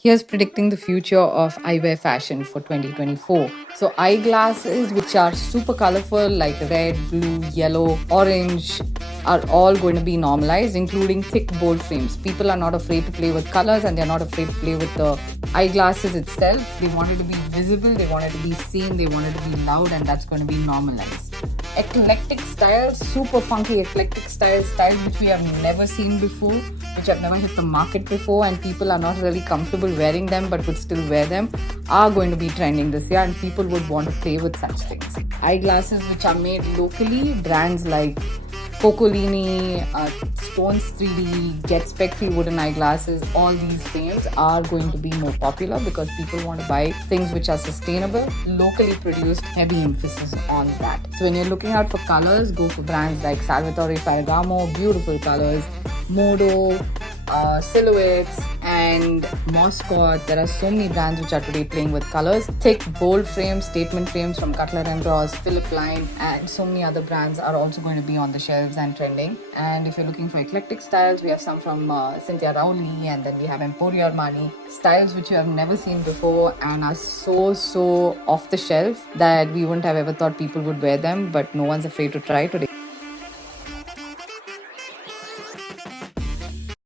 Here's predicting the future of eyewear fashion for 2024. So, eyeglasses, which are super colorful like red, blue, yellow, orange, are all going to be normalized, including thick, bold frames. People are not afraid to play with colors and they're not afraid to play with the eyeglasses itself. They want it to be visible, they want it to be seen, they want it to be loud, and that's going to be normalized. Eclectic styles, super funky eclectic styles which we have never seen before, which have never hit the market before, and people are not really comfortable wearing them but would still wear them, are going to be trending this year, and people would want to play with such things. Eyeglasses which are made locally, brands like Coco Leni, Stones 3D, Getspexy wooden eyeglasses, all these frames are going to be more popular because people want to buy things which are sustainable, locally produced, heavy emphasis on that. So when you're looking out for colors, go for brands like Salvatore Ferragamo, beautiful colors, Modo, silhouettes, and Moscot. There are so many brands which are today playing with colors. Thick, bold frames, statement frames from Cutler and Ross, Philip Line, and so many other brands are also going to be on the shelves and trending. And if you're looking for eclectic styles, we have some from Cynthia Rowley, and then we have Emporio Armani. Styles which you have never seen before and are so off the shelf that we wouldn't have ever thought people would wear them, but no one's afraid to try today.